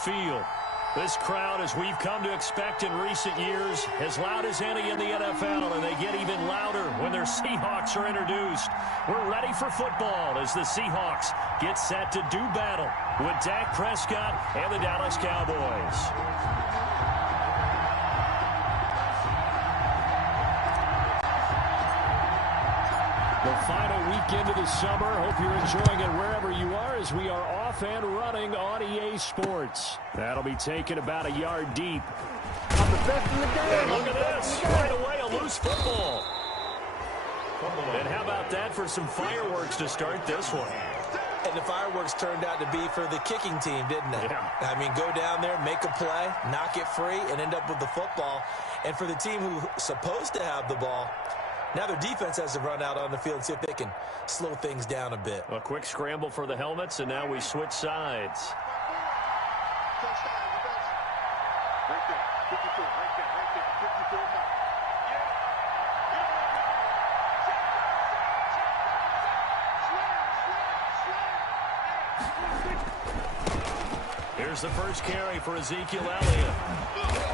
midfield. This crowd, as we've come to expect in recent years, as loud as any in the NFL, and they get even louder when their Seahawks are introduced. We're ready for football as the Seahawks get set to do battle with Dak Prescott and the Dallas Cowboys. The final weekend of the summer. Hope you're enjoying it wherever you are as we are off and running on EA Sports. That'll be taken about a yard deep. I'm the best in the game. Look at this. Right away, a loose football. And how about that for some fireworks to start this one? And the fireworks turned out to be for the kicking team, didn't they? Yeah. I mean, go down there, make a play, knock it free, and end up with the football. And for the team who's supposed to have the ball, now their defense has to run out on the field and see if they can slow things down a bit. A quick scramble for the helmets, and now we switch sides. Right there. 54, right there. 54 now. Here's the first carry for Ezekiel Elliott.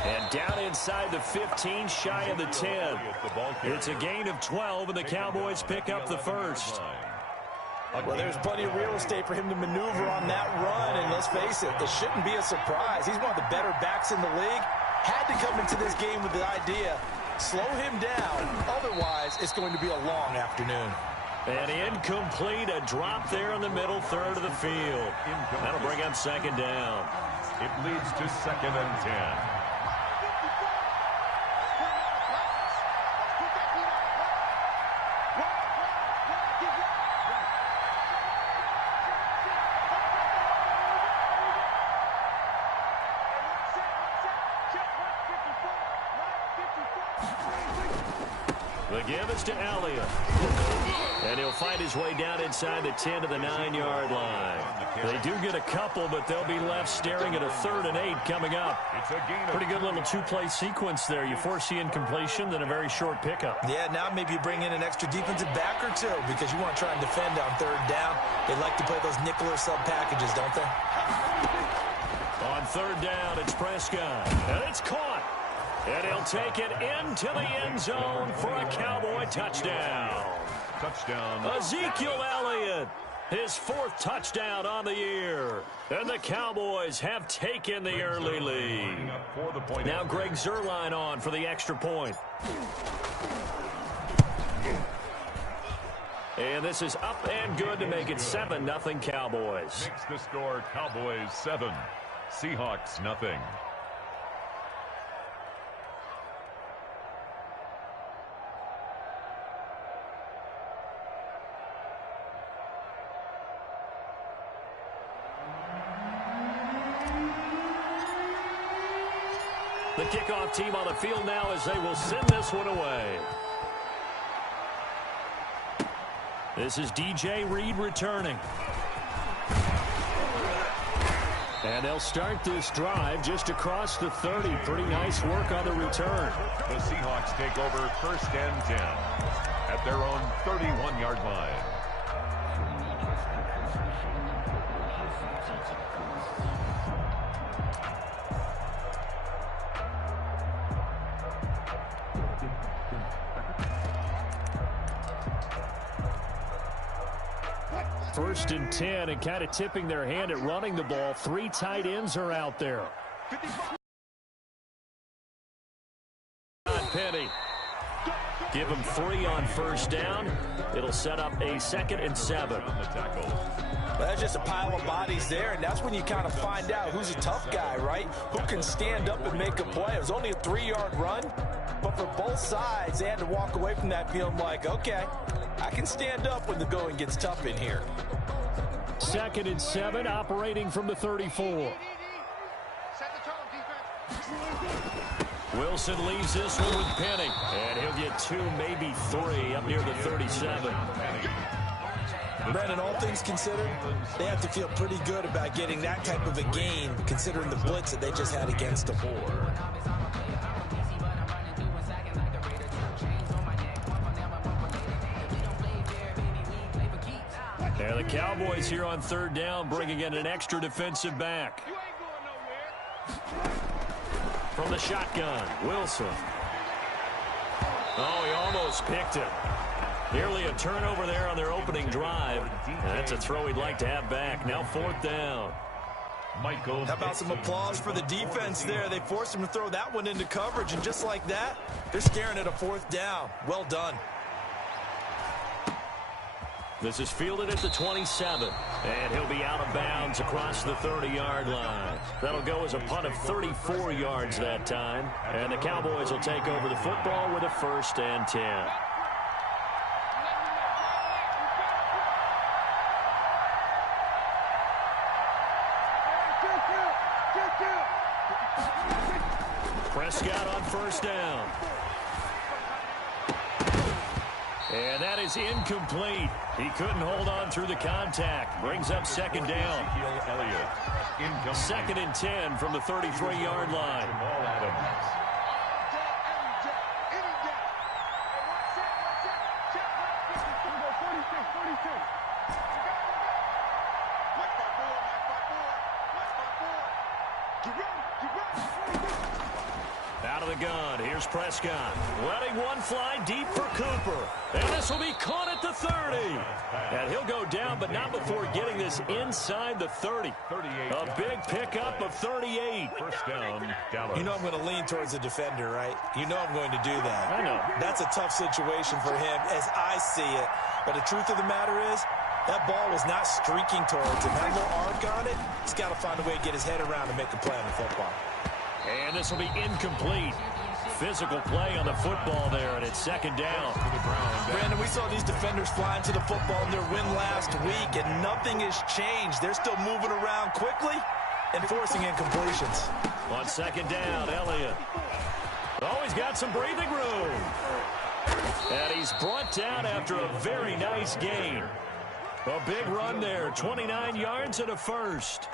And down inside the 15, shy of the 10. It's a gain of 12, and the Cowboys pick up the first. Well, there's plenty of real estate for him to maneuver on that run, and let's face it, it shouldn't be a surprise. He's one of the better backs in the league. Had to come into this game with the idea, slow him down. Otherwise, it's going to be a long afternoon. And incomplete, a drop there in the middle third of the field. That'll bring up second down. It leads to 2nd and 10. The give is to Elliott. And he'll find his way down inside the 10 to the 9-yard line. They do get a couple, but they'll be left staring at a 3rd and 8 coming up. Pretty good little two-play sequence there. You force the incompletion, then a very short pickup. Yeah, now maybe you bring in an extra defensive back or two because you want to try and defend on 3rd down. They like to play those nickel or sub packages, don't they? On 3rd down, it's Prescott. And it's caught. And he'll take it into the end zone for a Cowboy touchdown. Touchdown. Ezekiel Elliott, his 4th touchdown on the year. And the Cowboys have taken the early lead. Now Greg Zuerlein on for the extra point. And this is up and good to make it 7-0 Cowboys. Makes the score Cowboys 7, Seahawks 0. The kickoff team on the field now as they will send this one away. This is DJ Reed returning. And they'll start this drive just across the 30. Pretty nice work on the return. The Seahawks take over 1st and 10 at their own 31-yard line. First and 10, and kind of tipping their hand at running the ball. 3 tight ends are out there. Penny. Give him 3 on 1st down. It'll set up a 2nd and 7. Well, that's just a pile of bodies there, and that's when you kind of find out who's a tough guy, right? Who can stand up and make a play. It was only a 3-yard run, but for both sides, they had to walk away from that feeling like, okay, I can stand up when the going gets tough in here. 2nd and 7, operating from the 34. Wilson leaves this one with Penny, and he'll get 2, maybe 3 up near the 37. Brandon, all things considered, they have to feel pretty good about getting that type of a gain, considering the blitz that they just had against them. And the Cowboys here on 3rd down, bringing in an extra defensive back. From the shotgun, Wilson. Oh, he almost picked it. Nearly a turnover there on their opening drive. That's a throw he'd like to have back. Now 4th down. Michael. How about some applause for the defense there? They forced him to throw that one into coverage, and just like that, they're staring at a 4th down. Well done. This is fielded at the 27, and he'll be out of bounds across the 30-yard line. That'll go as a punt of 34 yards that time, and the Cowboys will take over the football with a 1st and 10. Prescott on 1st down. And that is incomplete. He couldn't hold on through the contact. Brings up 2nd down. 2nd and 10 from the 33-yard line. Out of the gun, here's Prescott. Letting one fly deep for Cooper. And this will be caught at the 30. And he'll go down, but not before getting this inside the 30. A big pickup of 38. 1st down, Dallas. You know I'm going to lean towards the defender, right? You know I'm going to do that. I know. That's a tough situation for him as I see it. But the truth of the matter is, that ball was not streaking towards him. That little arc on it, he's got to find a way to get his head around and make a play on the football. And this will be incomplete. Physical play on the football there, and it's 2nd down. Brandon, we saw these defenders flying to the football in their win last week, and nothing has changed. They're still moving around quickly and forcing incompletions. On 2nd down, Elliott. Oh, he's got some breathing room. And he's brought down after a very nice gain. A big run there, 29 yards and a 1st.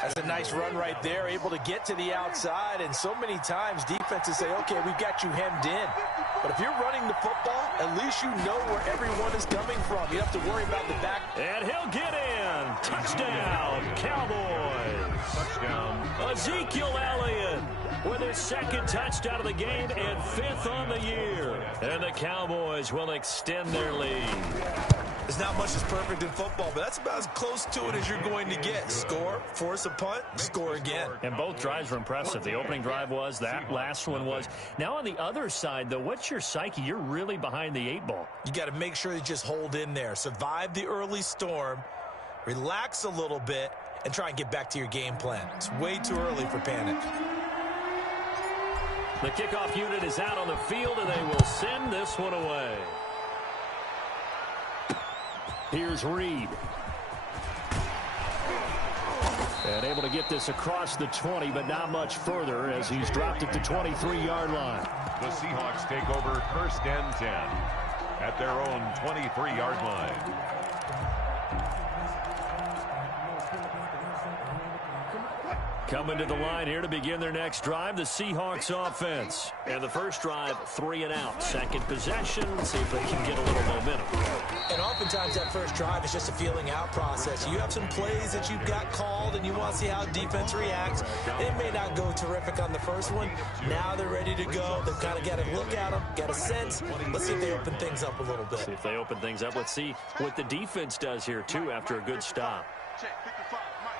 That's a nice run right there, able to get to the outside, and so many times defenses say, okay, we've got you hemmed in. But if you're running the football, at least you know where everyone is coming from. You have to worry about the back. And he'll get in. Touchdown, Cowboys. Touchdown. Ezekiel Elliott with his 2nd touchdown of the game and 5th on the year. And the Cowboys will extend their lead. There's not much that's perfect in football, but that's about as close to it as you're going to get. Score, force a punt, score again. And both drives were impressive. The opening drive was, that last one was. Now on the other side, though, what's your psyche? You're really behind the 8 ball. You got to make sure you just hold in there. Survive the early storm, relax a little bit, and try and get back to your game plan. It's way too early for panic. The kickoff unit is out on the field, and they will send this one away. Here's Reed. And able to get this across the 20, but not much further as he's dropped it to 23-yard line. The Seahawks take over 1st and 10 at their own 23-yard line. Coming to the line here to begin their next drive, the Seahawks offense. And the first drive, 3 and out. Second possession, see if they can get a little momentum. And oftentimes that first drive is just a feeling out process. You have some plays that you've got called and you want to see how defense reacts. It may not go terrific on the first one. Now they're ready to go. They've kind of got to look at them, got a sense. Let's see if they open things up a little bit. See if they open things up. Let's see what the defense does here, too, after a good stop. Check 55, Mike.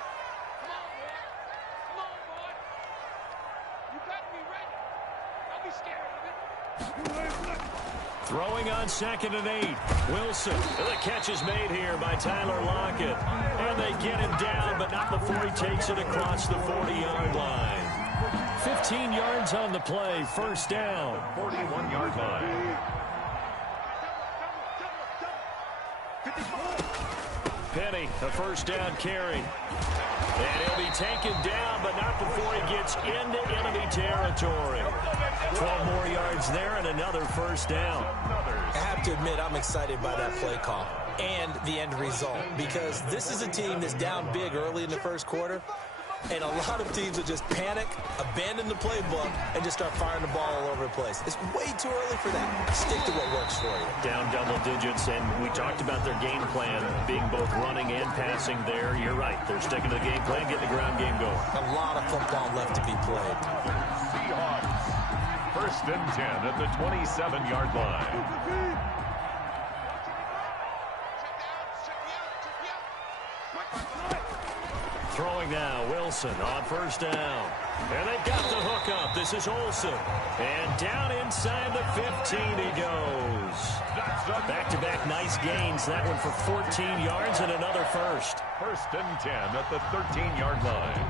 Throwing on 2nd and 8. Wilson. The catch is made here by Tyler Lockett. And they get him down, but not before he takes it across the 40-yard line. 15 yards on the play. 1st down. 41-yard line. Penny, a 1st down carry. And he'll be taken down, but not before he gets into enemy territory. 12 more yards there and another 1st down. I have to admit, I'm excited by that play call and the end result, because this is a team that's down big early in the first quarter, and a lot of teams will just panic, abandon the playbook, and just start firing the ball all over the place. It's way too early for that. Stick to what works for you. Down double digits, and we talked about their game plan being both running and passing there. You're right. They're sticking to the game plan, getting the ground game going. A lot of football left to be played. Seahawks, 1st and 10 at the 27-yard line. Throwing now, Wilson on 1st down. And they've got the hook up. This is Olsen. And down inside the 15 he goes. Back-to-back nice gains. That one for 14 yards and another first. 1st and 10 at the 13-yard line.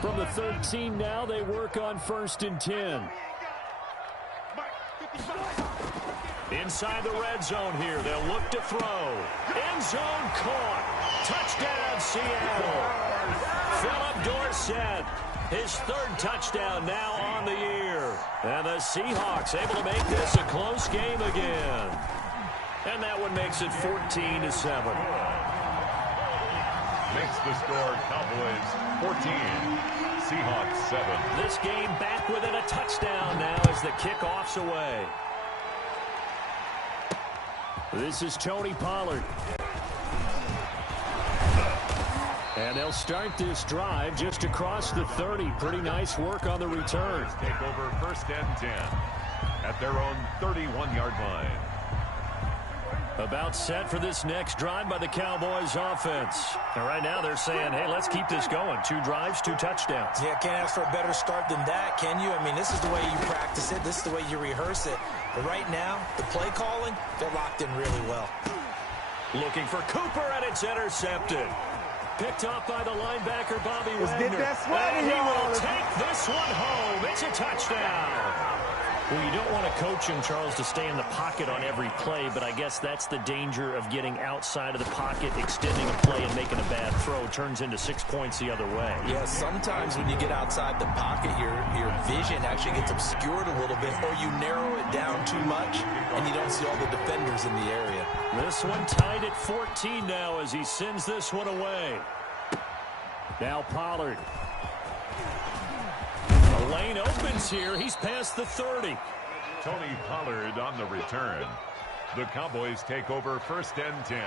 From the 13 now, they work on 1st and 10. Inside the red zone here, they'll look to throw. End zone caught. Touchdown, Seattle. Philip Dorsett, his 3rd touchdown now on the year. And the Seahawks able to make this a close game again. And that one makes it 14-7. Makes the score Cowboys 14, Seahawks 7. This game back within a touchdown now as the kickoff's away. This is Tony Pollard. And they'll start this drive just across the 30. Pretty nice work on the return. Take over 1st and 10 at their own 31-yard line. About set for this next drive by the Cowboys offense. And right now they're saying, hey, let's keep this going. 2 drives, 2 touchdowns. Yeah, can't ask for a better start than that, can you? I mean, this is the way you practice it. This is the way you rehearse it. But right now, the play calling, they're locked in really well. Looking for Cooper, and it's intercepted. Picked off by the linebacker, Bobby Wagner. And he will take this one home. It's a touchdown. Well, you don't want to coach him, Charles, to stay in the pocket on every play, but I guess that's the danger of getting outside of the pocket, extending a play, and making a bad throw. Turns into 6 points the other way. Yeah, sometimes when you get outside the pocket, your vision actually gets obscured a little bit, or you narrow it down too much, and you don't see all the defenders in the area. This one tied at 14 now as he sends this one away. Now Pollard. The lane opens here. He's past the 30. Tony Pollard on the return. The Cowboys take over 1st and 10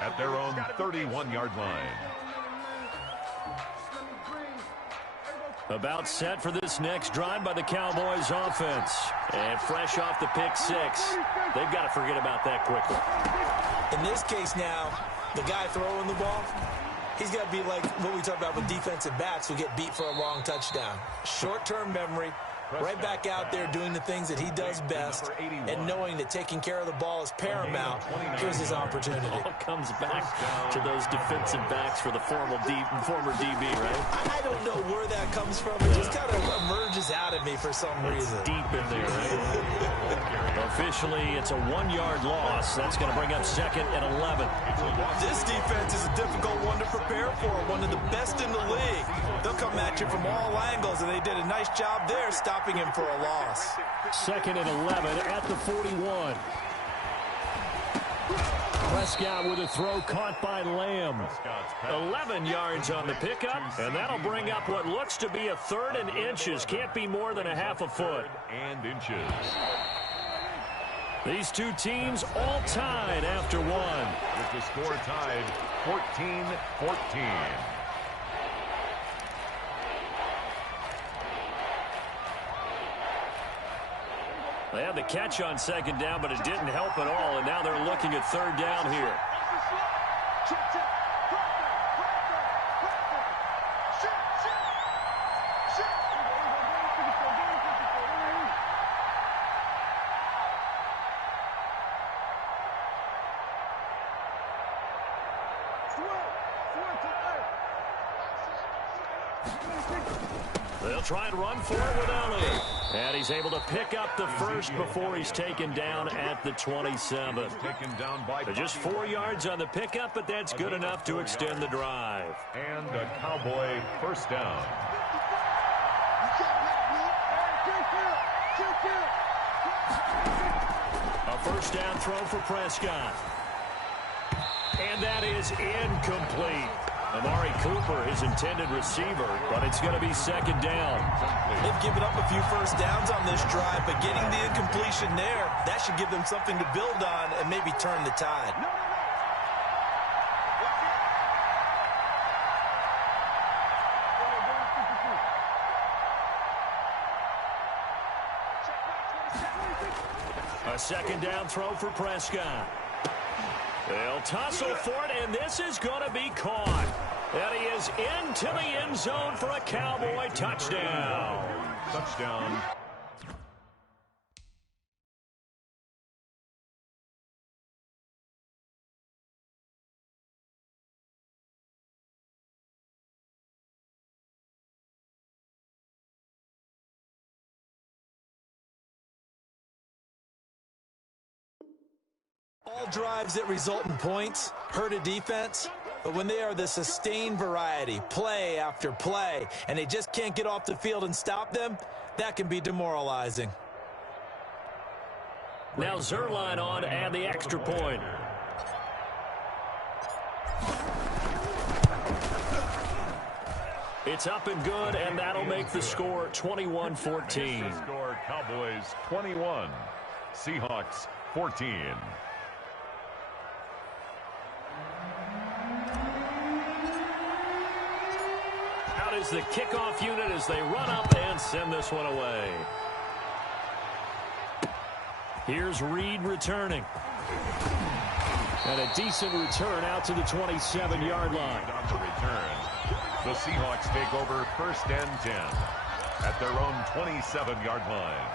at their own 31-yard line. About set for this next drive by the Cowboys offense. And fresh off the pick 6. They've got to forget about that quickly. In this case now, the guy throwing the ball, he's got to be like what we talk about with defensive backs who get beat for a long touchdown. Short-term memory, right back out there doing the things that he does best, and knowing that taking care of the ball is paramount. Here's his opportunity. All comes back to those defensive backs for the former DB, right? I don't know where that comes from. It just kind of emerges out of me for some reason. Deep in there, right? Officially, it's a 1-yard loss. That's going to bring up 2nd and 11. This defense is a difficult one to prepare for, one of the best in the league. They'll come at you from all angles, and they did a nice job there stopping him for a loss. 2nd and 11 at the 41. Prescott with a throw caught by Lamb. 11 yards on the pickup, and that'll bring up what looks to be a 3rd and inches. Can't be more than a half a foot. And inches. These two teams all tied after one. With the score tied 14-14. They had the catch on 2nd down, but it didn't help at all, and now they're looking at 3rd down here. They'll try and run for it with Elliott. And he's able to pick up the first before he's taken down at the 27. Taken down by Just 4 yards on the pickup, but that's good enough to extend the drive. And a Cowboy first down. A first down throw for Prescott. And that is incomplete. Amari Cooper, his intended receiver, but it's going to be second down. They've given up a few first downs on this drive, but getting the incompletion there, that should give them something to build on and maybe turn the tide. A second down throw for Prescott. They'll tussle for it, and this is going to be caught. And he is into the end zone for a Cowboy touchdown. Touchdown. All drives that result in points hurt a defense, but when they are the sustained variety, play after play, and they just can't get off the field and stop them, that can be demoralizing. Now Zuerlein on to add the extra point. It's up and good, and that'll make the score 21-14. Score Cowboys 21, Seahawks 14. Out is the kickoff unit as they run up and send this one away. Here's Reed returning. And a decent return out to the 27-yard line. On the return, the Seahawks take over first and 10 at their own 27-yard line.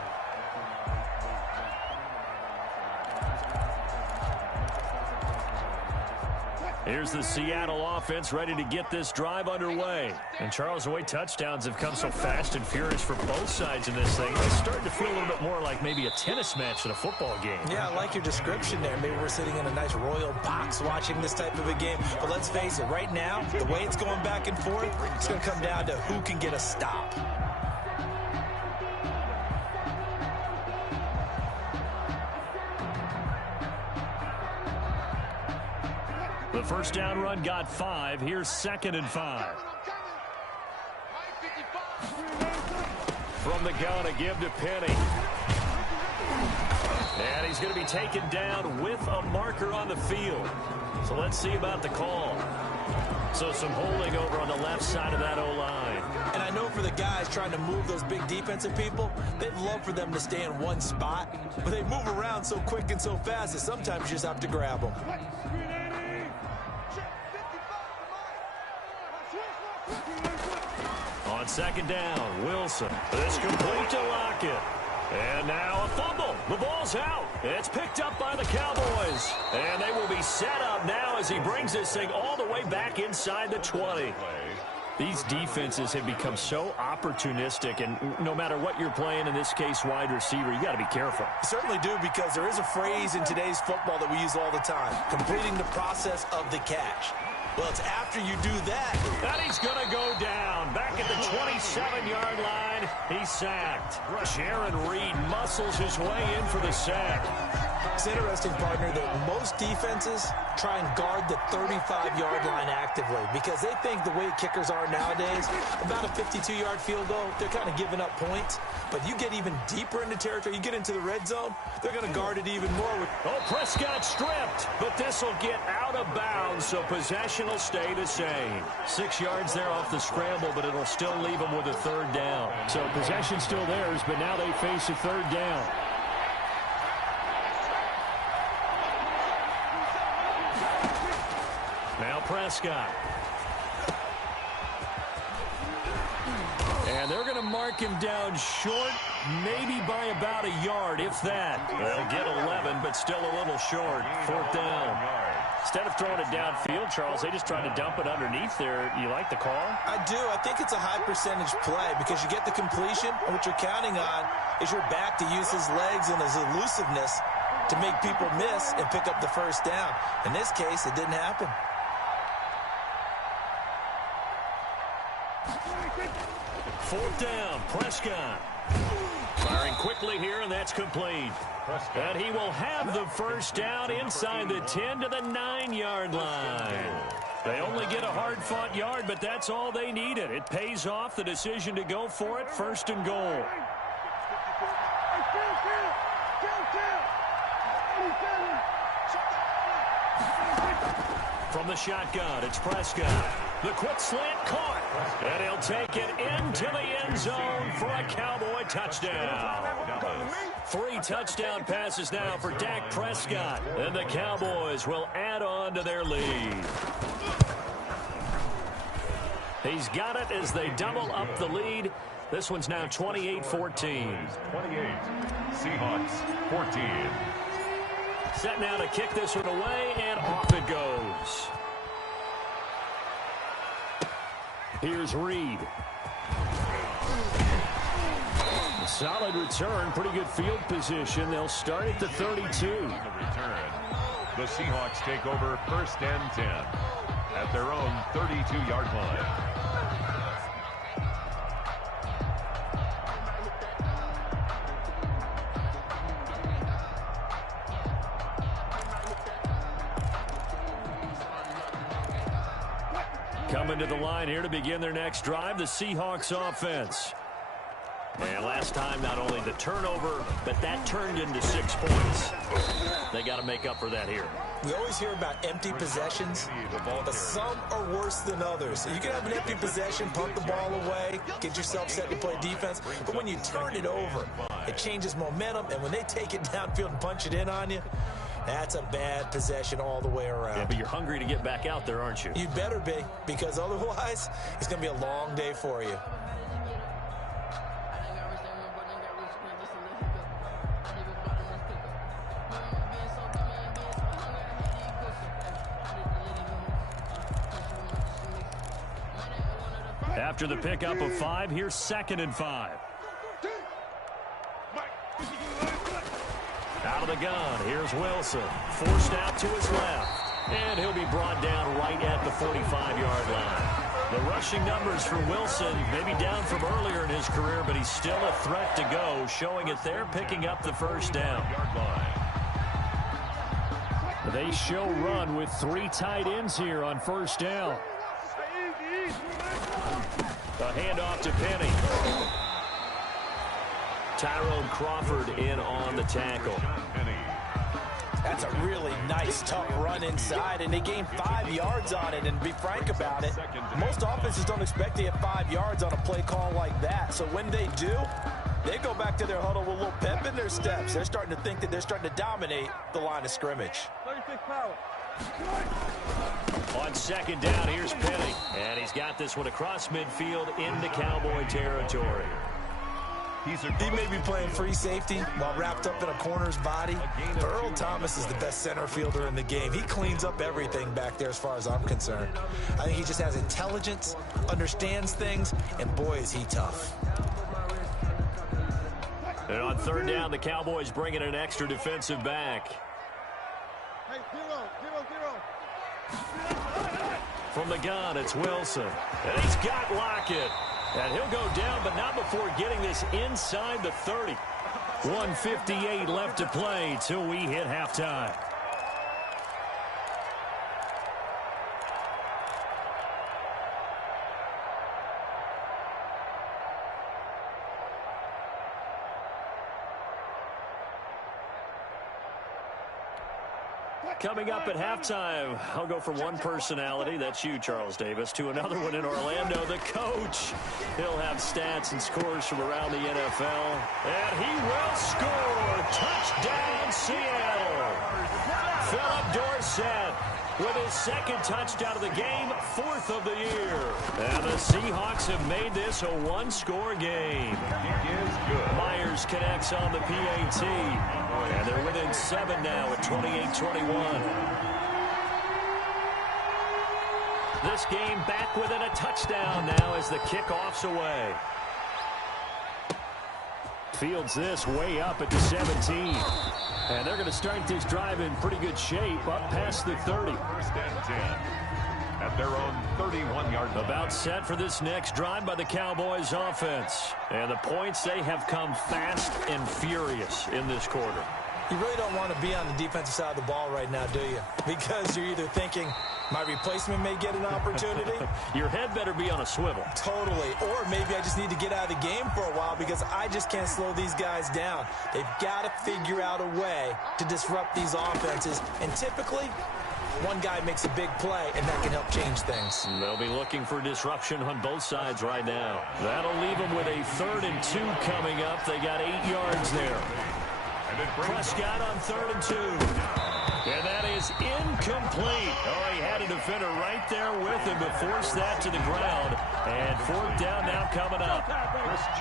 Here's the Seattle offense ready to get this drive underway. And Charles, the way touchdowns have come so fast and furious for both sides in this thing, it's starting to feel a little bit more like maybe a tennis match than a football game. Yeah, I like your description there. Maybe we're sitting in a nice royal box watching this type of a game. But let's face it, right now, the way it's going back and forth, it's going to come down to who can get a stop. The first down run got 5. Here's 2nd and 5. From the gun, a give to Penny. And he's going to be taken down with a marker on the field. So let's see about the call. So some holding over on the left side of that O-line. And I know for the guys trying to move those big defensive people, they'd love for them to stay in one spot. But they move around so quick and so fast that sometimes you just have to grab them. On second down, Wilson. This complete to Lockett. And now a fumble. The ball's out. It's picked up by the Cowboys. And they will be set up now as he brings this thing all the way back inside the 20. These defenses have become so opportunistic, and no matter what you're playing, in this case wide receiver, you got to be careful. You certainly do, because there is a phrase in today's football that we use all the time, completing the process of the catch. Well, it's after you do that. And he's going to go down. Back at the 27-yard line, he's sacked. Jaron Reed muscles his way in for the sack. It's interesting, partner, that most defenses try and guard the 35-yard line actively because they think the way kickers are nowadays, about a 52-yard field goal, they're kind of giving up points. But you get even deeper into territory, you get into the red zone, they're going to guard it even more. Oh, Prescott stripped, but this will get out of bounds, so possession will stay the same. 6 yards there off the scramble, but it'll still leave them with a third down. So possession still theirs, but now they face a third down. Now Prescott. And they're going to mark him down short, maybe by about a yard, if that. They'll get 11, but still a little short. 4th down. Instead of throwing it downfield, Charles, they just tried to dump it underneath there. You like the call? I do. I think it's a high percentage play because you get the completion, and what you're counting on is your back to use his legs and his elusiveness to make people miss and pick up the first down. In this case, it didn't happen. Fourth down, Prescott. Firing quickly here, and that's complete. And he will have the first down inside the 10 to the 9-yard line. They only get a hard-fought yard, but that's all they needed. It pays off, the decision to go for it, 1st and goal. From the shotgun, it's Prescott. The quick slant caught, and he'll take it into the end zone for a Cowboy touchdown. 3 touchdown passes now for Dak Prescott, and the Cowboys will add on to their lead. He's got it as they double up the lead. This one's now 28-14. 28. Seahawks 14. Set now to kick this one away, and off it goes. Here's Reed. A solid return, pretty good field position. They'll start at the 32. On the return, the Seahawks take over 1st and 10 at their own 32-yard line. Coming to the line here to begin their next drive, the Seahawks offense. And last time, not only the turnover, but that turned into 6 points. They got to make up for that here. We always hear about empty possessions, but some are worse than others. You can have an empty possession, punt the ball away, get yourself set to play defense, but when you turn it over, it changes momentum, and when they take it downfield and punch it in on you, that's a bad possession all the way around. Yeah, but you're hungry to get back out there, aren't you? You'd better be, because otherwise, it's going to be a long day for you. After the pickup of 5, here's 2nd and 5. Out of the gun, here's Wilson. Forced out to his left. And he'll be brought down right at the 45-yard line. The rushing numbers for Wilson maybe down from earlier in his career, but he's still a threat to go, showing it there, picking up the 1st down. They show run with 3 tight ends here on 1st down. A handoff to Penny. Tyrone Crawford in on the tackle. That's a really nice, tough run inside, and they gained 5 yards on it. And to be frank about it, most offenses don't expect to get 5 yards on a play call like that. So when they do, they go back to their huddle with a little pep in their steps. They're starting to think that they're starting to dominate the line of scrimmage. 36 power. On 2nd down, here's Penny. And he's got this one across midfield into Cowboy territory. He may be playing free safety while wrapped up in a corner's body, but Earl Thomas is the best center fielder in the game. He cleans up everything back there as far as I'm concerned. I think he just has intelligence, understands things, and boy, is he tough. And on 3rd down, the Cowboys bring in an extra defensive back. Hey, 0. From the gun, it's Wilson. And he's got Lockett. And he'll go down, but not before getting this inside the 30. 1:58 left to play till we hit halftime. Coming up at halftime, I'll go from one personality, that's you, Charles Davis, to another one in Orlando, the coach. He'll have stats and scores from around the NFL, and he will score. Touchdown, Seattle. Philip Dorsett with his 2nd touchdown of the game, 4th of the year. And the Seahawks have made this a 1-score game. He is good. Myers connects on the PAT. And they're within 7 now at 28-21. This game back within a touchdown now as the kickoff's away. Fields this way up at the 17. And they're going to start this drive in pretty good shape up past the 30. 1st and 10 at their own 31-yard line. About set for this next drive by the Cowboys offense. And the points, they have come fast and furious in this quarter. You really don't want to be on the defensive side of the ball right now, do you? Because you're either thinking, My replacement may get an opportunity. Your head better be on a swivel. Totally. Or maybe I just need to get out of the game for a while because I just can't slow these guys down. They've got to figure out a way to disrupt these offenses. And typically, one guy makes a big play, and that can help change things. They'll be looking for disruption on both sides right now. That'll leave them with a 3rd and 2 coming up. They got 8 yards there. Prescott on 3rd and 2. And that is incomplete. Oh, he had a defender right there with him to force that to the ground. And 4th down now coming up.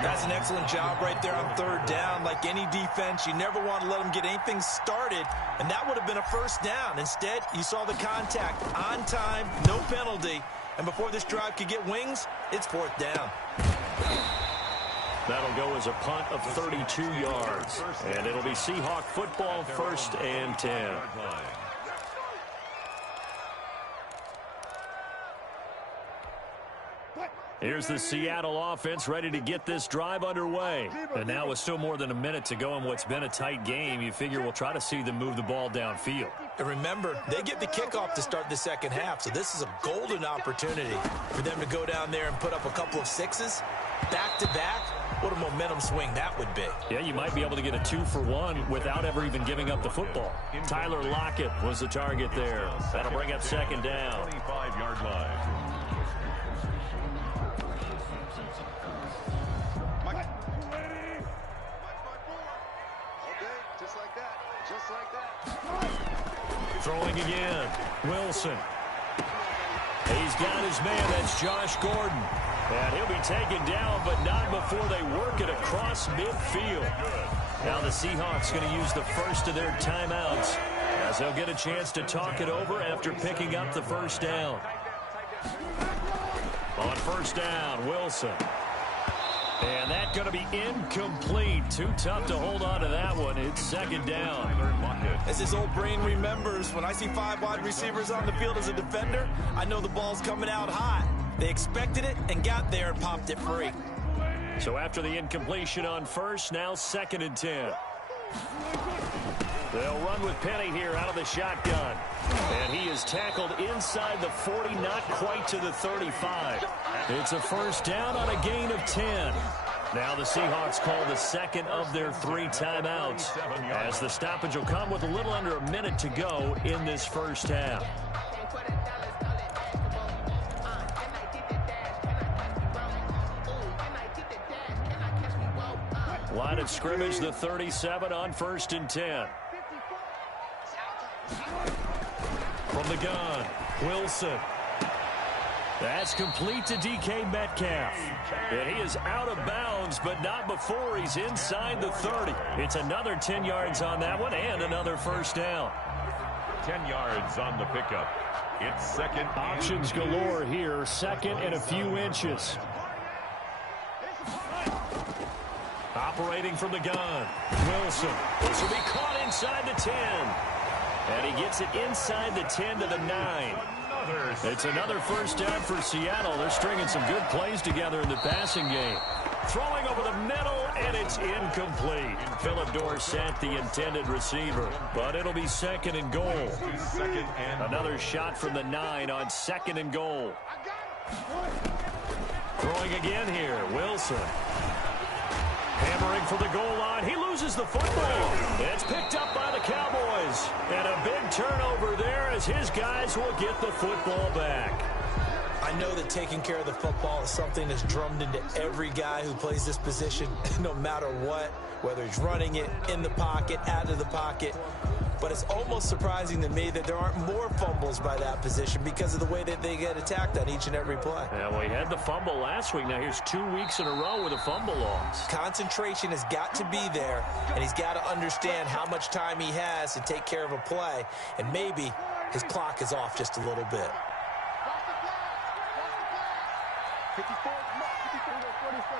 That's an excellent job right there on 3rd down. Like any defense, you never want to let them get anything started. And that would have been a 1st down. Instead, you saw the contact on time, no penalty. And before this drive could get wings, it's 4th down. That'll go as a punt of 32 yards. And it'll be Seahawk football, 1st and 10. Here's the Seattle offense ready to get this drive underway. And now with still more than a minute to go in what's been a tight game, you figure we'll try to see them move the ball downfield. And remember, they get the kickoff to start the 2nd half, so this is a golden opportunity for them to go down there and put up a couple of 6s back-to-back. What a momentum swing that would be. Yeah, you might be able to get a 2-for-1 without ever even giving up the football. Tyler Lockett was the target there. That'll bring up 2nd down. 25-yard line. Throwing again. Wilson. He's got his man. That's Josh Gordon. And he'll be taken down, but not before they work it across midfield. Now the Seahawks going to use the first of their timeouts as they'll get a chance to talk it over after picking up the 1st down. On 1st down, Wilson. And that's going to be incomplete. Too tough to hold on to that one. It's 2nd down. As his old brain remembers, when I see 5 wide receivers on the field as a defender, I know the ball's coming out hot. They expected it and got there and popped it free. So after the incompletion on 1st, now 2nd and 10. They'll run with Penny here out of the shotgun. And he is tackled inside the 40, not quite to the 35. It's a 1st down on a gain of 10. Now the Seahawks call the 2nd of their 3 timeouts as the stoppage will come with a little under a minute to go in this 1st half. Line of scrimmage, the 37 on 1st and 10. From the gun, Wilson. That's complete to DK Metcalf. And he is out of bounds, but not before he's inside the 30. It's another 10 yards on that one and another 1st down. 10 yards on the pickup. It's 2nd. Options galore here. 2nd and a few inches. Operating from the gun, Wilson. This will be caught inside the 10. And he gets it inside the 10 to the 9. It's another 1st down for Seattle. They're stringing some good plays together in the passing game. Throwing over the middle, and it's incomplete. Philip Dorsett, the intended receiver. But it'll be 2nd and goal. Another shot from the 9 on 2nd and goal. Throwing again here, Wilson. Hammering for the goal line. He loses the football. It's picked up by the Cowboys. And a big turnover there as his guys will get the football back. I know that taking care of the football is something that's drummed into every guy who plays this position, no matter what, whether he's running it, in the pocket, out of the pocket. But it's almost surprising to me that there aren't more fumbles by that position because of the way that they get attacked on each and every play. Yeah, well, he had the fumble last week. Now here's 2 weeks in a row with a fumble loss. Concentration has got to be there, and he's got to understand how much time he has to take care of a play. And maybe his clock is off just a little bit. 54, 47.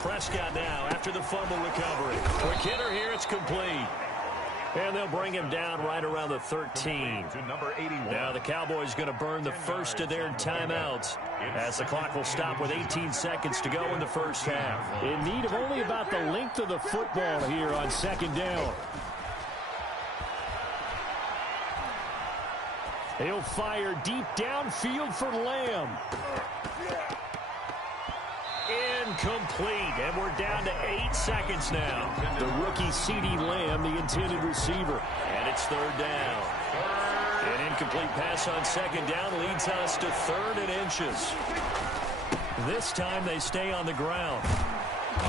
Prescott now after the fumble recovery. Quick hitter here, it's complete. And they'll bring him down right around the 13. To number 81. Now the Cowboys going to burn the first of their timeouts as the clock will stop with 18 seconds to go in the first half. In need of only about the length of the football here on second down. He'll fire deep downfield for Lamb. Incomplete, and we're down to 8 seconds now. The rookie C.D. Lamb, the intended receiver. And it's third down. An incomplete pass on second down leads us to 3rd and inches. This time they stay on the ground.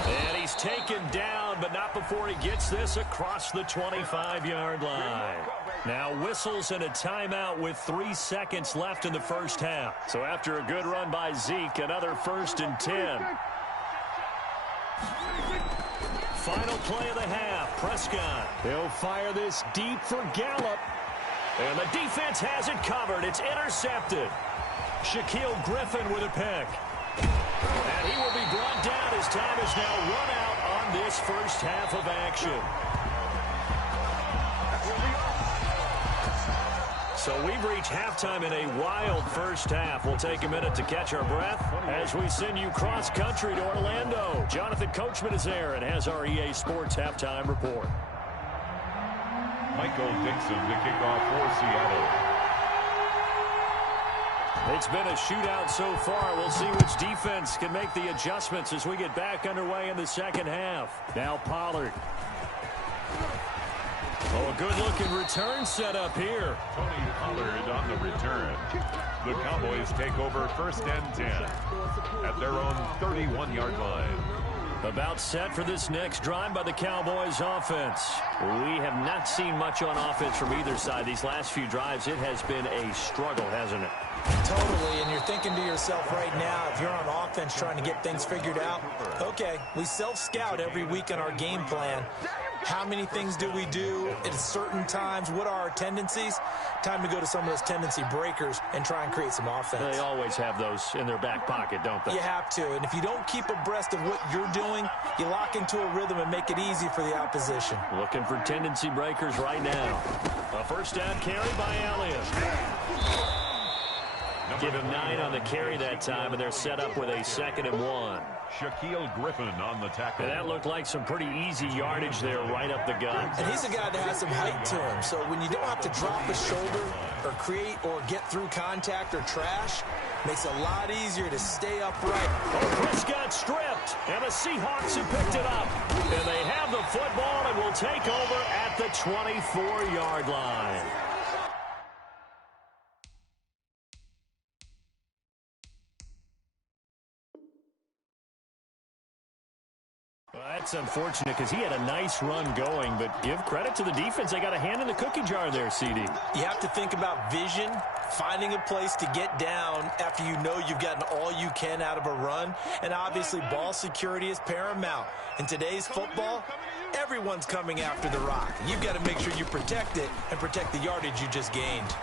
And he's taken down, but not before he gets this across the 25-yard line. Now whistles and a timeout with 3 seconds left in the first half. So after a good run by Zeke, another 1st and 10. Final play of the half, Prescott. They'll fire this deep for Gallup. And the defense has it covered. It's intercepted. Shaquill Griffin with a pick. And he will be brought down. His time is now run out on this first half of action. So we've reached halftime in a wild first half. We'll take a minute to catch our breath as we send you cross-country to Orlando. Jonathan Coachman is there and has our EA Sports halftime report. Michael Dixon to kick off for Seattle. It's been a shootout so far. We'll see which defense can make the adjustments as we get back underway in the second half. Now Pollard. Oh, a good-looking return set up here. Tony Pollard on the return. The Cowboys take over 1st and 10 at their own 31-yard line. About set for this next drive by the Cowboys offense. We have not seen much on offense from either side. These last few drives, it has been a struggle, hasn't it? Totally, and you're thinking to yourself right now, if you're on offense trying to get things figured out, okay, we self-scout every week on our game plan. How many things do we do at certain times? What are our tendencies? Time to go to some of those tendency breakers and try and create some offense. They always have those in their back pocket, don't they? You have to, and if you don't keep abreast of what you're doing, you lock into a rhythm and make it easy for the opposition. Looking for tendency breakers right now. A first down carry by Elliott. Give him 9 on the carry that time, and they're set up with a 2nd and 1. Shaquill Griffin on the tackle. And that looked like some pretty easy yardage there right up the gut. And he's a guy that has some height to him, so when you don't have to drop a shoulder or create or get through contact or trash, makes it a lot easier to stay upright. Oh, Prescott stripped, and the Seahawks have picked it up. And they have the football and will take over at the 24-yard line. Well, that's unfortunate because he had a nice run going, but give credit to the defense. They got a hand in the cookie jar there, CD. You have to think about vision, finding a place to get down after you know you've gotten all you can out of a run, and obviously ball security is paramount. In today's football, everyone's coming after the rock. You've got to make sure you protect it and protect the yardage you just gained.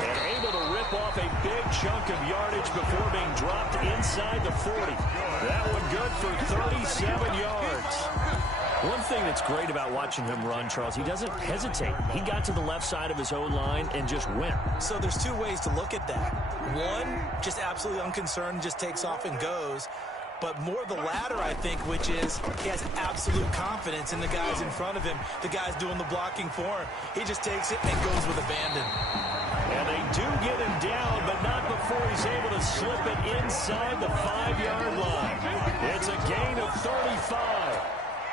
And able to rip off a big chunk of yardage before being dropped inside the 40. That one good for 37 yards. One thing that's great about watching him run, Charles, he doesn't hesitate. He got to the left side of his own line and just went. So there's 2 ways to look at that. One, just absolutely unconcerned, just takes off and goes. But more the latter, I think, which is he has absolute confidence in the guys in front of him, the guys doing the blocking for him. He just takes it and goes with abandon. And they do get him down, but not before he's able to slip it inside the 5-yard line. It's a gain of 35.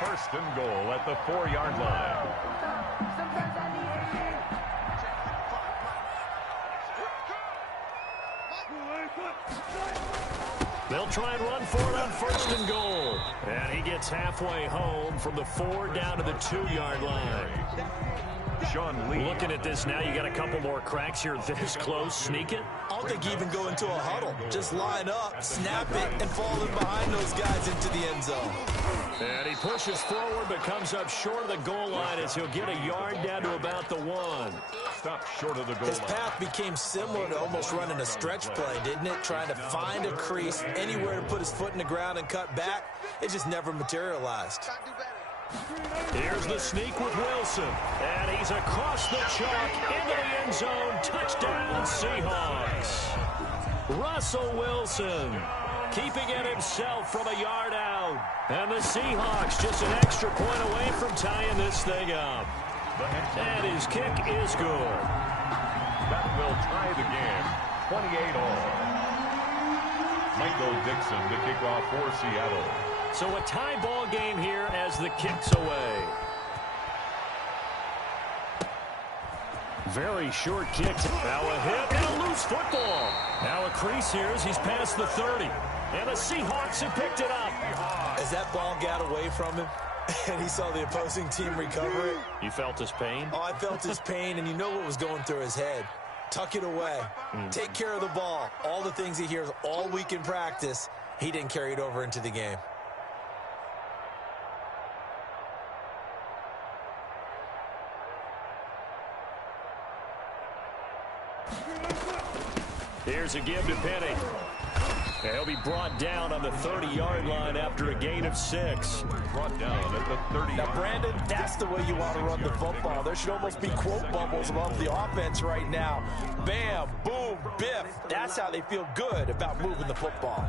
1st and goal at the 4-yard line. They'll try and run for it on 1st and goal. And he gets halfway home from the 4 down to the 2-yard line. Sean Lee. Looking at this now, you got a couple more cracks here this close. Sneak it. I don't think you even go into a huddle. Just line up, snap it, and fall in behind those guys into the end zone. And he pushes forward but comes up short of the goal line as he'll get a yard down to about the 1. Stop short of the goal His line. path became similar to almost running a stretch play, didn't it? Trying to find a crease, anywhere to put his foot in the ground and cut back. It just never materialized. Here's the sneak with Wilson. And he's across the chalk into the end zone. Touchdown, Seahawks. Russell Wilson keeping it himself from a yard out. And the Seahawks just an extra point away from tying this thing up. And his kick is good. That will tie the game, 28-all. Michael Dixon to kick off for Seattle. So a tie ball game here as the kick's away. Very short kick. Now a hit and a loose football. Now a crease here as he's past the 30. And the Seahawks have picked it up. As that ball got away from him and he saw the opposing team recover it. You felt his pain? Oh, I felt his pain, and you know what was going through his head. Tuck it away. Take care of the ball. All the things he hears all week in practice, he didn't carry it over into the game. Here's a give to Penny. And he'll be brought down on the 30-yard line after a gain of 6. Brought down at the 30. Now, Brandon, that's the way you want to run the football. There should almost be quote bubbles above the offense right now. Bam, boom, biff. That's how they feel good about moving the football.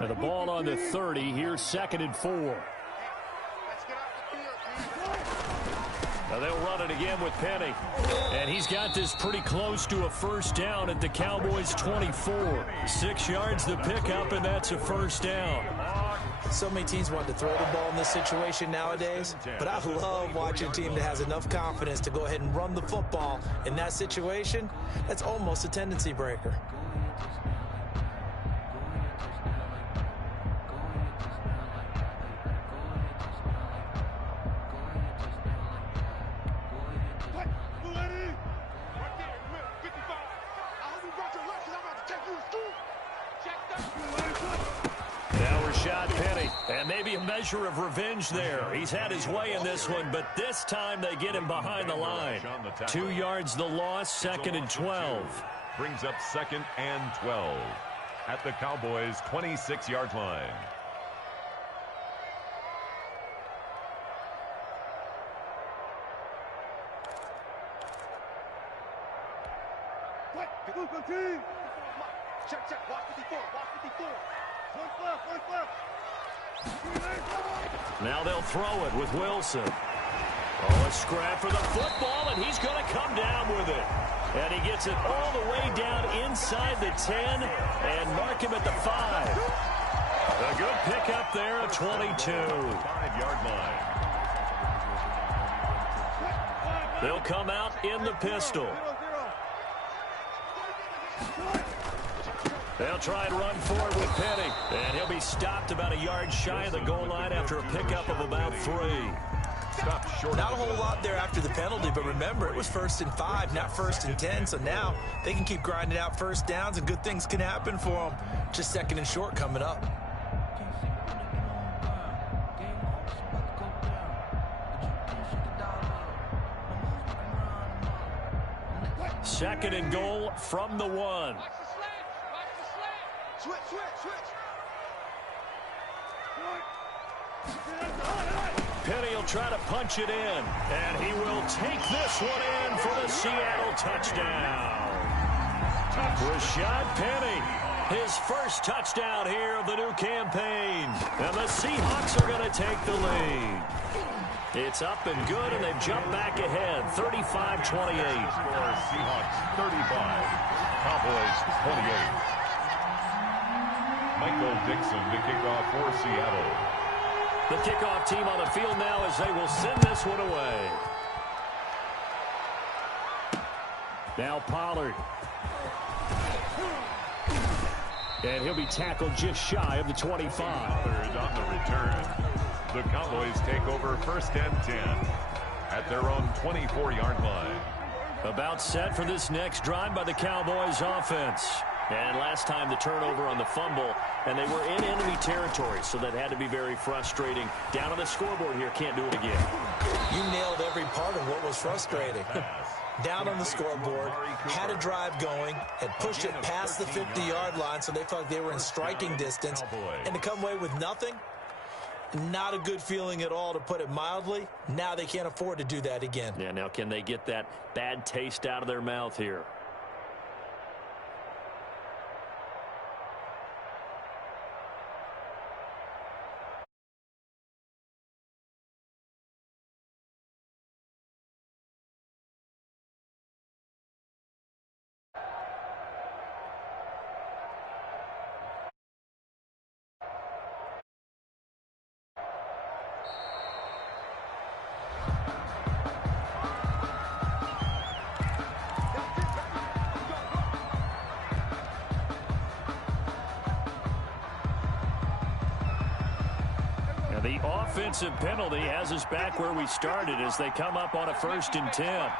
And the ball on the 30. Here's 2nd and 4. Now they'll run it again with Penny. And he's got this pretty close to a first down at the Cowboys' 24. 6 yards the pickup, and that's a first down. So many teams want to throw the ball in this situation nowadays, but I love watching a team that has enough confidence to go ahead and run the football in that situation. That's almost a tendency breaker. And maybe a measure of revenge there. He's had his way in this one, but this time they get him behind the line. 2 yards the loss, 2nd and 12. Brings up 2nd and 12 at the Cowboys' 26-yard line. Check, watch 54, watch 54. One left. Now they'll throw it with Wilson. Oh, a scrap for the football, and he's going to come down with it. And he gets it all the way down inside the 10 and mark him at the 5. A good pickup there at 22. 5-yard line. They'll come out in the pistol. They'll try and run forward with Penny. And he'll be stopped about a yard shy of the goal line after a pickup of about 3. Not a whole lot there after the penalty, but remember, it was 1st and 5, not 1st and 10. So now they can keep grinding out first downs, and good things can happen for them. Just 2nd and short coming up. Second and goal from the 1. Switch. Penny will try to punch it in, and he will take this one in for the Seattle touchdown. Rashad Penny, his first touchdown here of the new campaign. And the Seahawks are going to take the lead. It's up and good, and they've jumped back ahead, 35-28. Score Seahawks 35, Cowboys 28. Michael Dixon to kick off for Seattle. The kickoff team on the field now as they will send this one away. Now Pollard. And he'll be tackled just shy of the 25. Pollard on the return. The Cowboys take over 1st and 10 at their own 24-yard line. About set for this next drive by the Cowboys offense. And last time the turnover on the fumble, and they were in enemy territory, so that had to be very frustrating. Down on the scoreboard here, can't do it again. You nailed every part of what was frustrating. down on the scoreboard, had a drive going, had pushed it past the 50-yard line so they felt like they were in striking distance, and to come away with nothing, not a good feeling at all, to put it mildly. Now they can't afford to do that again. Yeah, now can they get that bad taste out of their mouth here? The offensive penalty has us back where we started as they come up on a 1st and 10.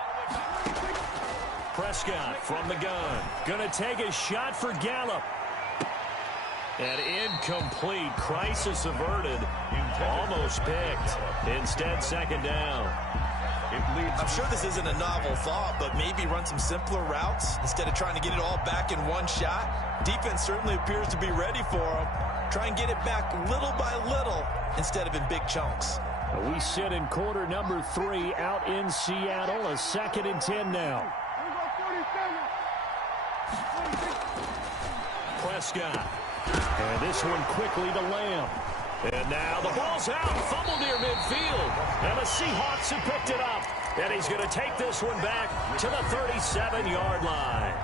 Prescott from the gun. Going to take a shot for Gallup. And incomplete. Crisis averted. Almost picked. Instead, 2nd down. I'm sure this isn't a novel thought, but maybe run some simpler routes instead of trying to get it all back in one shot. Defense certainly appears to be ready for them. Try and get it back little by little instead of in big chunks. We sit in quarter number 3 out in Seattle. A 2nd and 10 now. Prescott. And this one quickly to Lamb. And now the ball's out. Fumble near midfield. And the Seahawks have picked it up. And he's going to take this one back to the 37-yard line.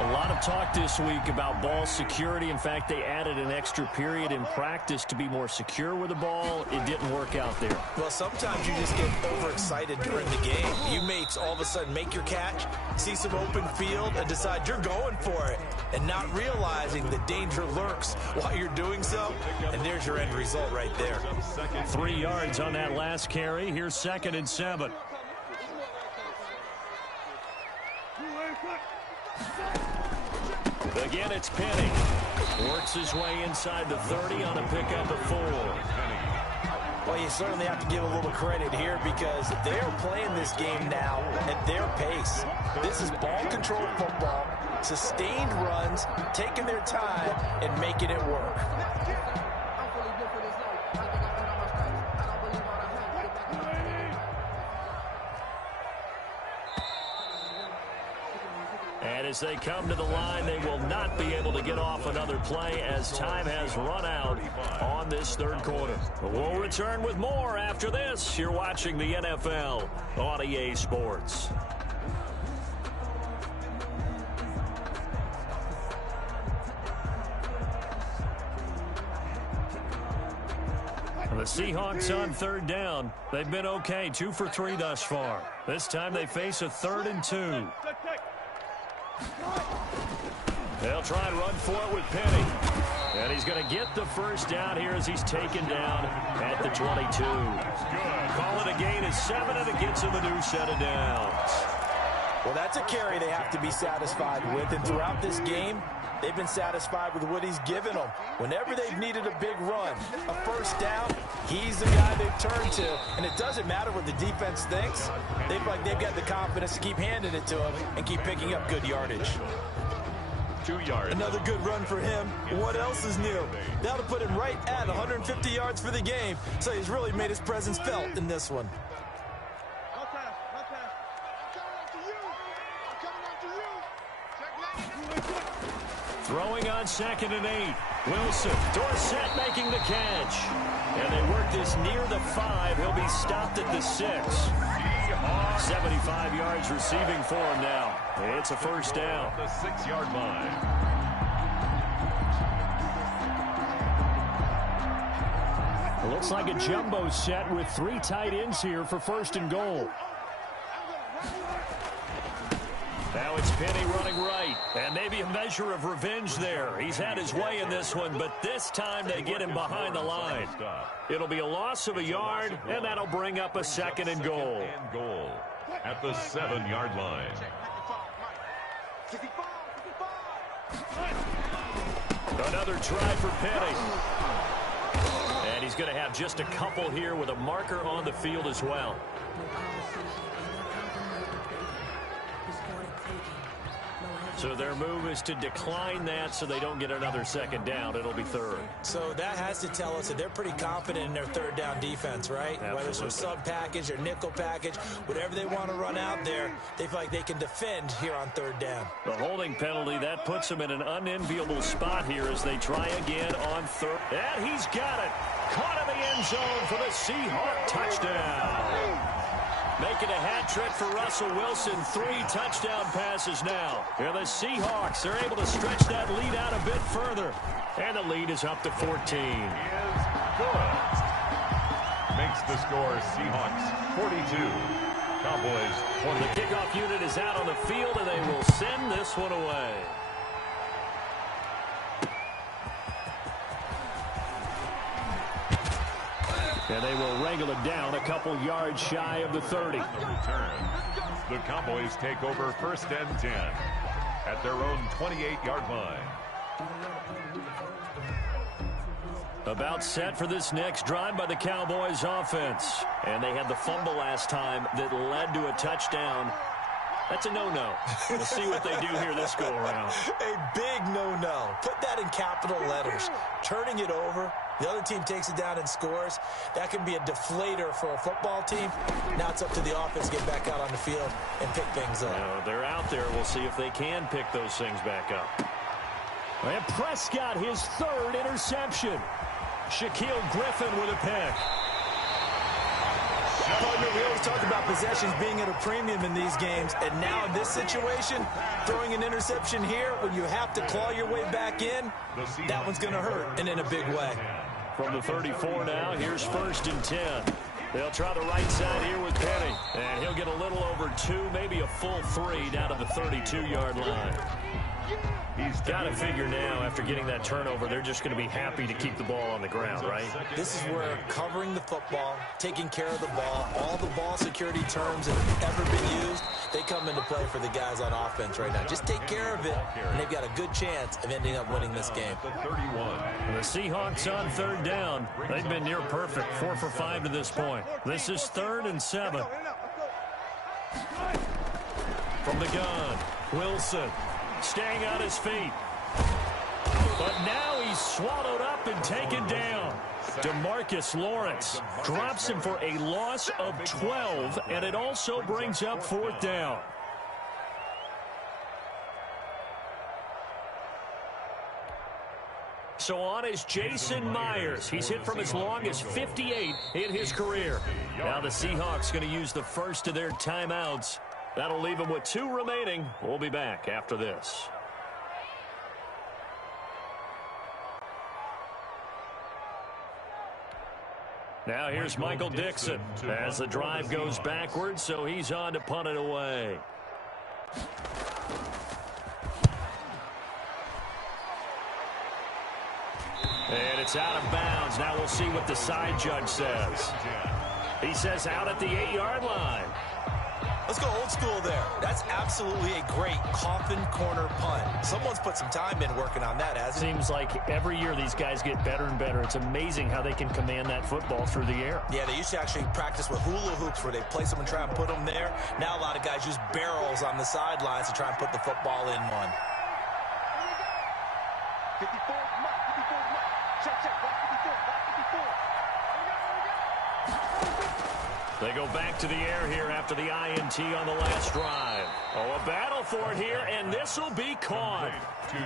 A lot of talk this week about ball security. In fact, they added an extra period in practice to be more secure with the ball. It didn't work out there. Well, sometimes you just get overexcited during the game. You mates all of a sudden make your catch, see some open field, and decide you're going for it, and not realizing the danger lurks while you're doing so. And there's your end result right there. 3 yards on that last carry. Here's 2nd and 7. Again, it's Penny. Works his way inside the 30 on a pickup of 4. Well, you certainly have to give a little credit here because they're playing this game now at their pace. This is ball control football, sustained runs, taking their time, and making it work. And as they come to the line, they will not be able to get off another play as time has run out on this 3rd quarter. We'll return with more after this. You're watching the NFL on EA Sports. The Seahawks on 3rd down. They've been okay, 2 for 3 thus far. This time they face a 3rd and 2. They'll try and run for it with Penny. And he's going to get the 1st down here as he's taken down at the 22. Call it a gain of 7, and it gets him a new set of downs. Well, that's a carry they have to be satisfied with. And throughout this game, they've been satisfied with what he's given them. Whenever they've needed a big run, a 1st down, he's the guy they've turned to. And it doesn't matter what the defense thinks. They feel like they've got the confidence to keep handing it to him and keep picking up good yardage. 2 yards. Another good run for him. What else is new? That'll put him right at 150 yards for the game. So he's really made his presence felt in this one. Throwing on 2nd and 8. Wilson, Dorsett making the catch. And they work this near the 5. He'll be stopped at the 6. 75 yards receiving for him now. It's a 1st down. The 6-yard line. It looks like a jumbo set with 3 tight ends here for 1st and goal. Now it's Penny running right, and maybe a measure of revenge there. He's had his way in this one, but this time they get him behind the line. It'll be a loss of a yard, and that'll bring up a 2nd and goal. At the 7-yard line. Another try for Penny. And he's going to have just a couple here with a marker on the field as well. So their move is to decline that so they don't get another second down. It'll be third. So that has to tell us that they're pretty confident in their third down defense, right? Absolutely. Whether it's from sub package or nickel package, whatever they want to run out there, they feel like they can defend here on third down. The holding penalty, that puts them in an unenviable spot here as they try again on third. And he's got it. Caught in the end zone for the Seahawk touchdown. Making a hat trick for Russell Wilson. 3 touchdown passes now. And the Seahawks are able to stretch that lead out a bit further. And the lead is up to 14. He is good. Makes the score Seahawks 42. Cowboys 20. The kickoff unit is out on the field, and they will send this one away. And they will wrangle it down a couple yards shy of the 30. On the return, the Cowboys take over first and 10 at their own 28-yard line. About set for this next drive by the Cowboys offense. And they had the fumble last time that led to a touchdown. That's a no-no. We'll see what they do here this go-around. A big no-no. Put that in capital letters. Turning it over, the other team takes it down and scores. That can be a deflator for a football team. Now it's up to the offense to get back out on the field and pick things up. Now, they're out there. We'll see if they can pick those things back up. And Prescott, his 3rd interception. Shaquille Griffin with a pick. Partner, we always talk about possessions being at a premium in these games, and now in this situation, throwing an interception here when you have to claw your way back in, that one's going to hurt, and in a big way. From the 34 now, here's 1st and 10. They'll try the right side here with Penny, and he'll get a little over 2, maybe a full 3 down to the 32-yard line. He's got to figure now, after getting that turnover, they're just going to be happy to keep the ball on the ground, right? This is where covering the football, taking care of the ball, all the ball security terms that have ever been used, they come into play for the guys on offense right now. Just take care of it, and they've got a good chance of ending up winning this game. And the Seahawks on 3rd down. They've been near perfect, 4 for 5 to this point. This is 3rd and 7. From the gun, Wilson. Staying on his feet. But now he's swallowed up and taken down. DeMarcus Lawrence drops him for a loss of 12, and it also brings up 4th down. So on is Jason Myers. He's hit from as long as 58 in his career. Now the Seahawks going to use the first of their timeouts. That'll leave them with 2 remaining. We'll be back after this. Now here's Michael Dixon as the drive goes backwards, so he's on to punt it away. And it's out of bounds. Now we'll see what the side judge says. He says out at the 8-yard line. Let's go old school there. That's absolutely a great coffin corner punt. Someone's put some time in working on that, hasn't it? Seems like every year these guys get better and better. It's amazing how they can command that football through the air. Yeah, they used to actually practice with hula hoops where they place them and try and put them there. Now a lot of guys use barrels on the sidelines to try and put the football in one. 54, Mike, 54, Mike. Check, Mike 54, Mike 54. They go back to the air here after the INT on the last drive. Oh, a battle for it here, and this will be caught.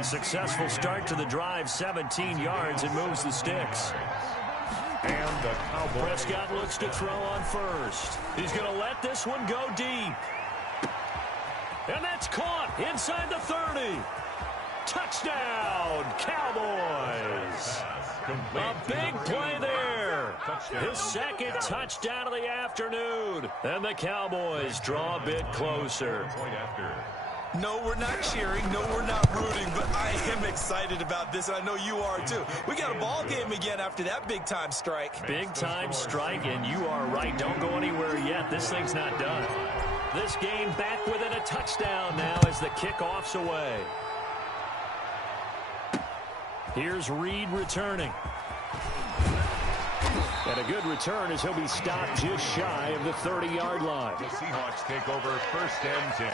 Successful start to the drive, 17 yards, and moves the sticks. And the Cowboys. Prescott looks to throw on first. He's going to let this one go deep. And that's caught inside the 30. Touchdown, Cowboys. A big play there. His 2nd touchdown of the afternoon. And the Cowboys draw a bit closer. No, we're not cheering. No, we're not rooting. But I am excited about this, and I know you are too. We got a ball game again after that big-time strike. Big-time strike, and you are right. Don't go anywhere yet. This thing's not done. This game back within a touchdown now as the kickoff's away. Here's Reed returning. And a good return as he'll be stopped just shy of the 30-yard line. The Seahawks take over first and 10.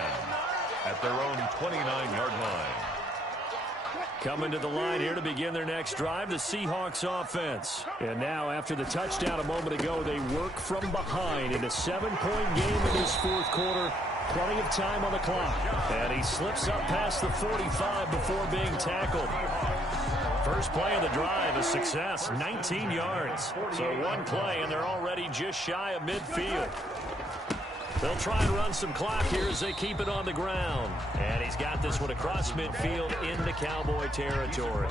at their own 29-yard line. Coming to the line here to begin their next drive, the Seahawks offense. And now, after the touchdown a moment ago, they work from behind in a 7-point game in this fourth quarter. Plenty of time on the clock. And he slips up past the 45 before being tackled. First play of the drive, a success, 19 yards. So one play, and they're already just shy of midfield. They'll try and run some clock here as they keep it on the ground. And he's got this one across midfield into Cowboy territory.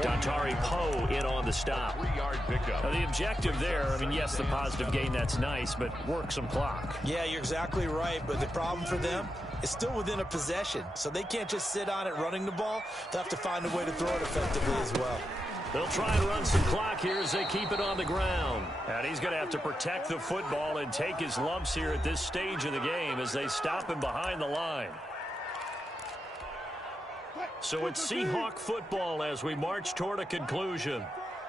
Dontari Poe in on the stop. Now, the objective there, I mean, yes, the positive gain, that's nice, but work some clock. Yeah, you're exactly right, but the problem for them is still within a possession, so they can't just sit on it running the ball. They'll have to find a way to throw it effectively as well. They'll try and run some clock here as they keep it on the ground. And he's going to have to protect the football and take his lumps here at this stage of the game as they stop him behind the line. So it's Seahawk football as we march toward a conclusion.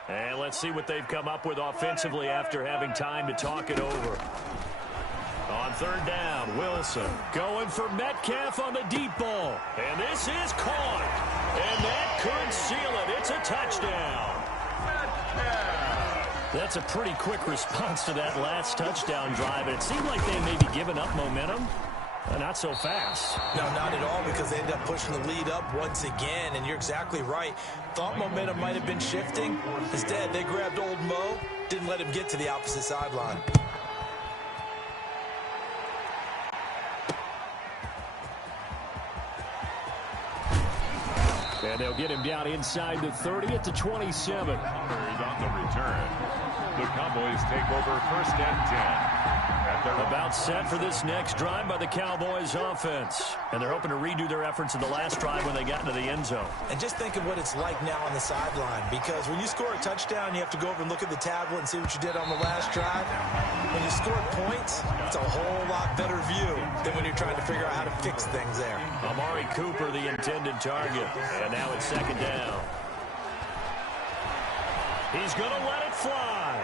And let's see what they've come up with offensively after having time to talk it over. On third down, Wilson going for Metcalf on the deep ball. And this is caught. And that could seal it. It's a touchdown. That's a pretty quick response to that last touchdown drive. It seemed like they may be giving up momentum. Not so fast. No, not at all, because they ended up pushing the lead up once again, and you're exactly right. Thought momentum might have been shifting. Instead, they grabbed old Mo, didn't let him get to the opposite sideline. And they'll get him down inside the 30 at the 27. On the return, the Cowboys take over first and 10. About set for this next drive by the Cowboys offense. And they're hoping to redo their efforts in the last drive when they got into the end zone. And just think of what it's like now on the sideline, because when you score a touchdown, you have to go over and look at the tablet and see what you did on the last drive. When you score points, it's a whole lot better view than when you're trying to figure out how to fix things there. Amari Cooper, the intended target. And now it's second down. He's going to let it fly.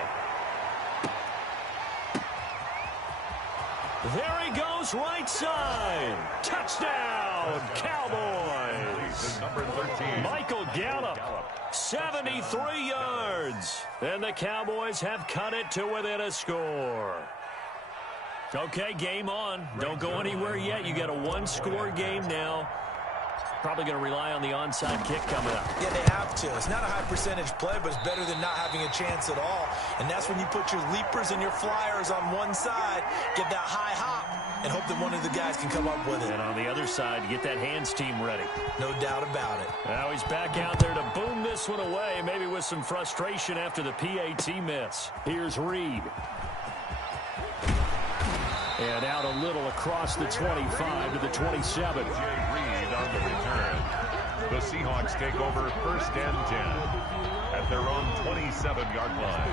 There he goes, right side. Touchdown, Cowboys. Number 13. Michael Gallup, 73 yards. And the Cowboys have cut it to within a score. Okay, game on. Don't go anywhere yet. You got a one-score game now. Probably going to rely on the onside kick coming up. Yeah, they have to. It's not a high percentage play, but it's better than not having a chance at all. And that's when you put your leapers and your flyers on one side, get that high hop, and hope that one of the guys can come up with it. And on the other side, get that hands team ready. No doubt about it. Now he's back out there to boom this one away, maybe with some frustration after the PAT miss. Here's Reed. And out a little across the 25 to the 27. Reed on the return. The Seahawks take over first and 10 at their own 27-yard line.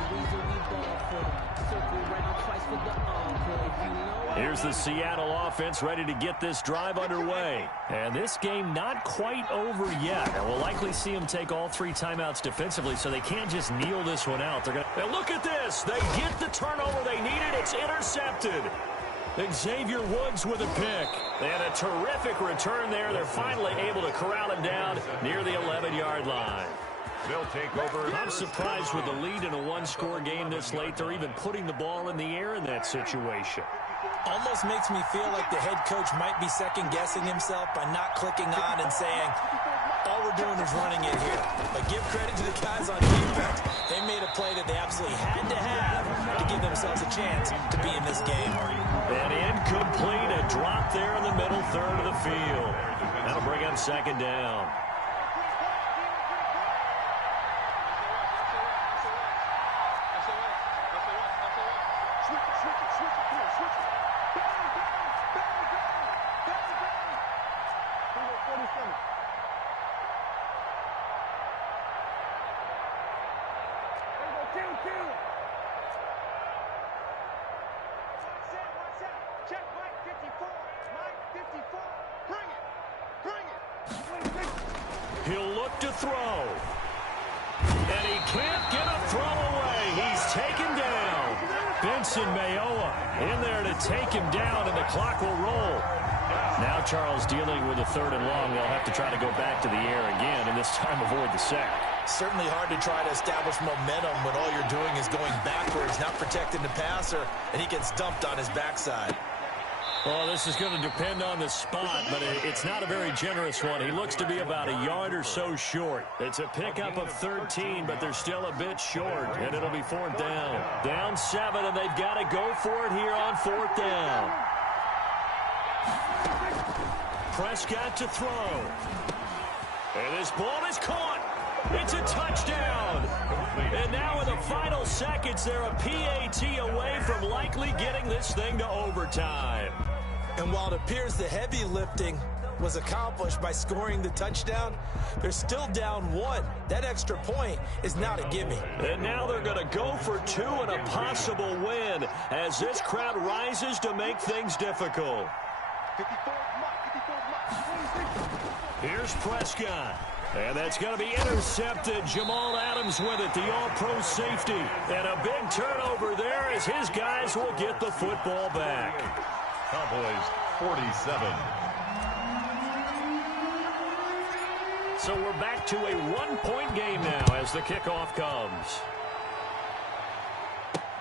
Here's the Seattle offense ready to get this drive underway. And this game not quite over yet. And we'll likely see them take all three timeouts defensively, so they can't just kneel this one out. Now look at this. They get the turnover they needed. It's intercepted. Xavier Woods with a pick. They had a terrific return there. They're finally able to corral him down near the 11-yard line. They'll take over. I'm surprised with the lead in a one-score game this late. They're even putting the ball in the air in that situation. Almost makes me feel like the head coach might be second-guessing himself by not clicking on and saying, all we're doing is running it here. But give credit to the guys on defense. They made a play that they absolutely had to have to give themselves a chance to be in this game. And incomplete, a drop there in the middle third of the field. That'll bring up second down. He'll look to throw. And he can't get a throw away. He's taken down. Benson Mayowa in there to take him down, and the clock will roll. Now Charles dealing with a 3rd and long. They'll have to try to go back to the air again, and this time avoid the sack. Certainly hard to try to establish momentum when all you're doing is going backwards, not protecting the passer, and he gets dumped on his backside. Well, this is going to depend on the spot, but it's not a very generous one. He looks to be about a yard or so short. It's a pickup of 13, but they're still a bit short, and it'll be 4th down. Down 7, and they've got to go for it here on 4th down. Prescott to throw. And this ball is caught. It's a touchdown. And now in the final seconds, they're a PAT away from likely getting this thing to overtime. And while it appears the heavy lifting was accomplished by scoring the touchdown, they're still down 1. That extra point is not a gimme. And now they're going to go for 2 and a possible win as this crowd rises to make things difficult. Here's Prescott. And that's going to be intercepted. Jamal Adams with it, the all-pro safety. And a big turnover there as his guys will get the football back. Cowboys 47. So we're back to a 1-point game now as the kickoff comes.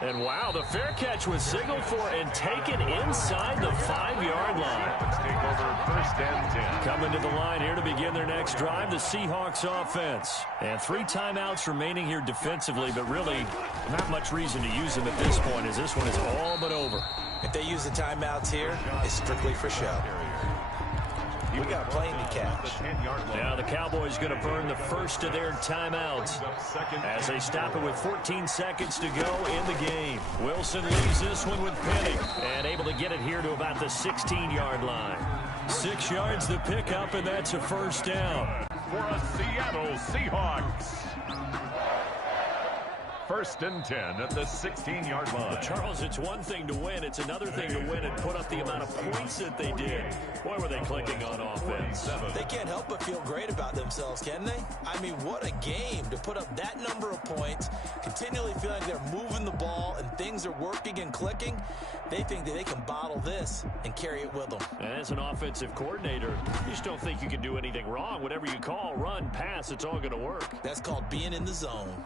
And wow, the fair catch was signaled for and taken inside the 5-yard line. Let's take over 1st and 10. Coming to the line here to begin their next drive, the Seahawks offense. And 3 timeouts remaining here defensively, but really not much reason to use them at this point as this one is all but over. If they use the timeouts here, it's strictly for show. We got a plane to catch. Now the Cowboys going to burn the first of their timeouts as they stop it with 14 seconds to go in the game. Wilson leaves this one with Penning and able to get it here to about the 16-yard line. 6 yards the pickup, and that's a 1st down. For a Seattle Seahawks. 1st and 10 at the 16-yard line. Charles, it's one thing to win. It's another thing to win and put up the amount of points that they did. Boy, were they clicking on offense. They can't help but feel great about themselves, can they? I mean, what a game to put up that number of points, continually feeling like they're moving the ball and things are working and clicking. They think that they can bottle this and carry it with them. And as an offensive coordinator, you just don't think you can do anything wrong. Whatever you call, run, pass, it's all going to work. That's called being in the zone.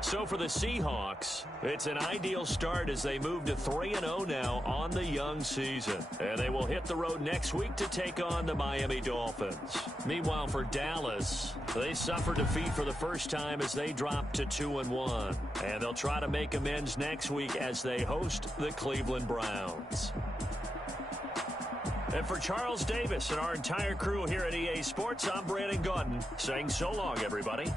So for the Seahawks, it's an ideal start as they move to 3-0 now on the young season. And they will hit the road next week to take on the Miami Dolphins. Meanwhile, for Dallas, they suffered defeat for the first time as they dropped to 2-1. And they'll try to make amends next week as they host the Cleveland Browns. And for Charles Davis and our entire crew here at EA Sports, I'm Brandon Gaudin saying so long, everybody.